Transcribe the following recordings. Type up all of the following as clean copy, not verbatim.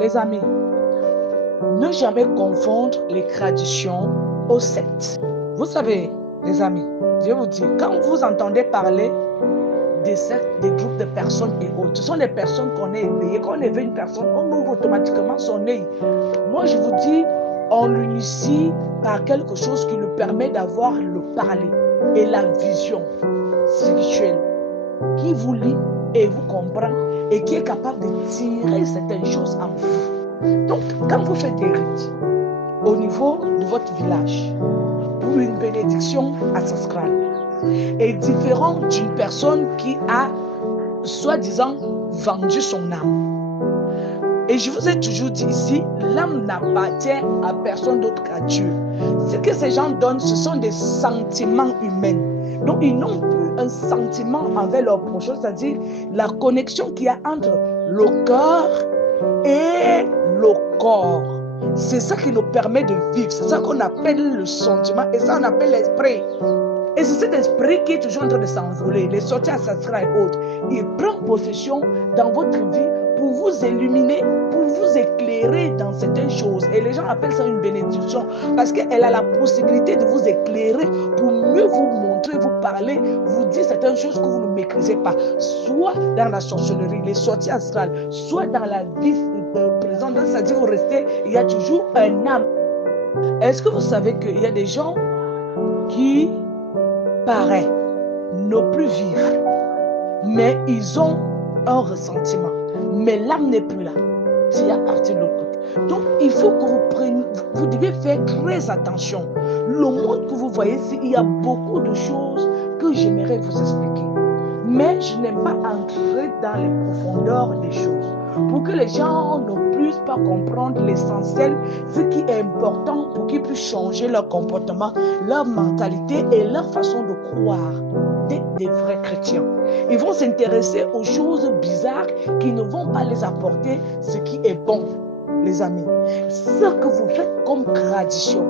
Les amis, ne jamais confondre les traditions aux sectes. Vous savez, les amis, je vais vous dire, quand vous entendez parler des sectes, des groupes de personnes et autres, ce sont des personnes qu'on est éveillées. Quand on éveille une personne, on ouvre automatiquement son œil. Moi, je vous dis, on l'initie par quelque chose qui lui permet d'avoir le parler et la vision spirituelle, qui vous lit et vous comprend et qui est capable de tirer certaines choses en vous. Donc, quand vous faites des rites au niveau de votre village, pour une bénédiction ancestrale, est différent d'une personne qui a, soi-disant, vendu son âme. Et je vous ai toujours dit ici, l'âme n'appartient à personne d'autre qu'à Dieu. Ce que ces gens donnent, ce sont des sentiments humains. Donc, ils n'ont plus un sentiment envers leur prochain, c'est-à-dire la connexion qu'il y a entre le cœur et le corps. C'est ça qui nous permet de vivre. C'est ça qu'on appelle le sentiment et ça on appelle l'esprit. Et c'est cet esprit qui est toujours en train de s'envoler, les sorties ancestrales et autres. Il prend possession dans votre vie pour vous illuminer, pour vous éclairer dans certaines choses. Et les gens appellent ça une bénédiction parce qu'elle a la possibilité de vous éclairer pour mieux vous montrer, vous parler, vous dire certaines choses que vous ne maîtrisez pas. Soit dans la sorcellerie, les sorties astrales, soit dans la vie présente, c'est-à-dire vous restez, il y a toujours un âme. Est-ce que vous savez qu'il y a des gens qui paraît ne plus vivre, mais ils ont un ressentiment, mais l'âme n'est plus là, c'est à partir de l'autre côté. Donc il faut que vous devez faire très attention. Le monde que vous voyez ici, il y a beaucoup de choses que j'aimerais vous expliquer, mais je n'aime pas entrer dans les profondeurs des choses pour que les gens ne puissent pas comprendre l'essentiel, ce qui est important pour qu'ils puissent changer leur comportement, leur mentalité et leur façon de croire, d'être des vrais chrétiens. Ils vont s'intéresser aux choses bizarres qui ne vont pas les apporter ce qui est bon, les amis. Ce que vous faites comme tradition,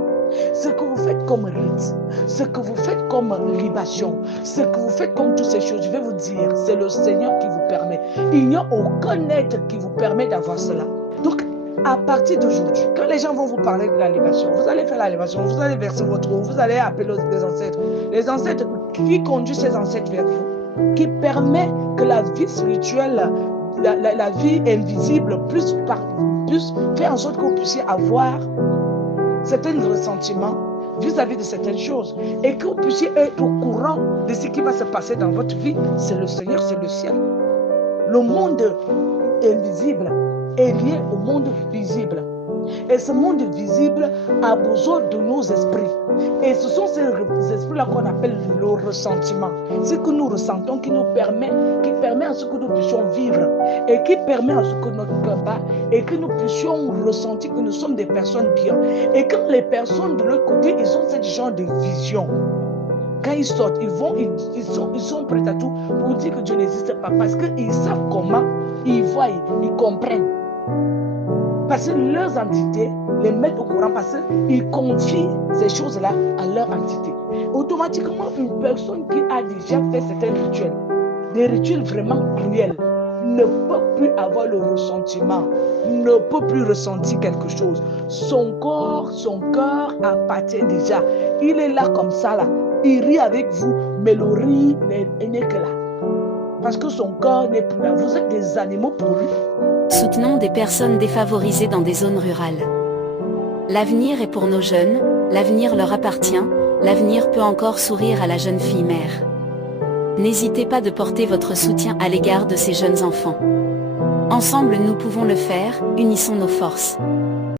ce que vous faites comme rite, ce que vous faites comme libation, ce que vous faites comme toutes ces choses, je vais vous dire, c'est le Seigneur qui vous permet. Il n'y a aucun être qui vous permet d'avoir cela. Donc, à partir d'aujourd'hui, quand les gens vont vous parler de la libation, vous allez faire la libation, vous allez verser votre eau, vous allez appeler les ancêtres qui conduisent ces ancêtres vers vous, qui permet que la vie spirituelle, la vie invisible puisse faire en sorte que vous puissiez avoir certains ressentiments vis-à-vis de certaines choses et que vous puissiez être au courant de ce qui va se passer dans votre vie. C'est le Seigneur, c'est le ciel. Le monde invisible est lié au monde visible. Et ce monde visible a besoin de nos esprits. Et ce sont ces esprits-là qu'on appelle le ressentiment. Ce que nous ressentons qui permet à ce que nous puissions vivre et qui permet à ce que notre cœur bat et que nous puissions ressentir que nous sommes des personnes bien. Et quand les personnes de l'autre côté, ils ont ce genre de vision, quand ils sortent, ils sont prêts à tout pour dire que Dieu n'existe pas parce qu'ils savent comment, ils voient, ils comprennent. Parce que leurs entités les mettent au courant, parce qu'ils confient ces choses-là à leur entité. Automatiquement, une personne qui a déjà fait certains rituels, des rituels vraiment cruels, ne peut plus avoir le ressentiment, ne peut plus ressentir quelque chose. Son cœur appartient déjà. Il est là comme ça, là. Il rit avec vous, mais le rire n'est que là. Parce que son cœur n'est plus là. Vous êtes des animaux pour lui. Soutenons des personnes défavorisées dans des zones rurales. L'avenir est pour nos jeunes, l'avenir leur appartient, l'avenir peut encore sourire à la jeune fille mère. N'hésitez pas de porter votre soutien à l'égard de ces jeunes enfants. Ensemble nous pouvons le faire, unissons nos forces.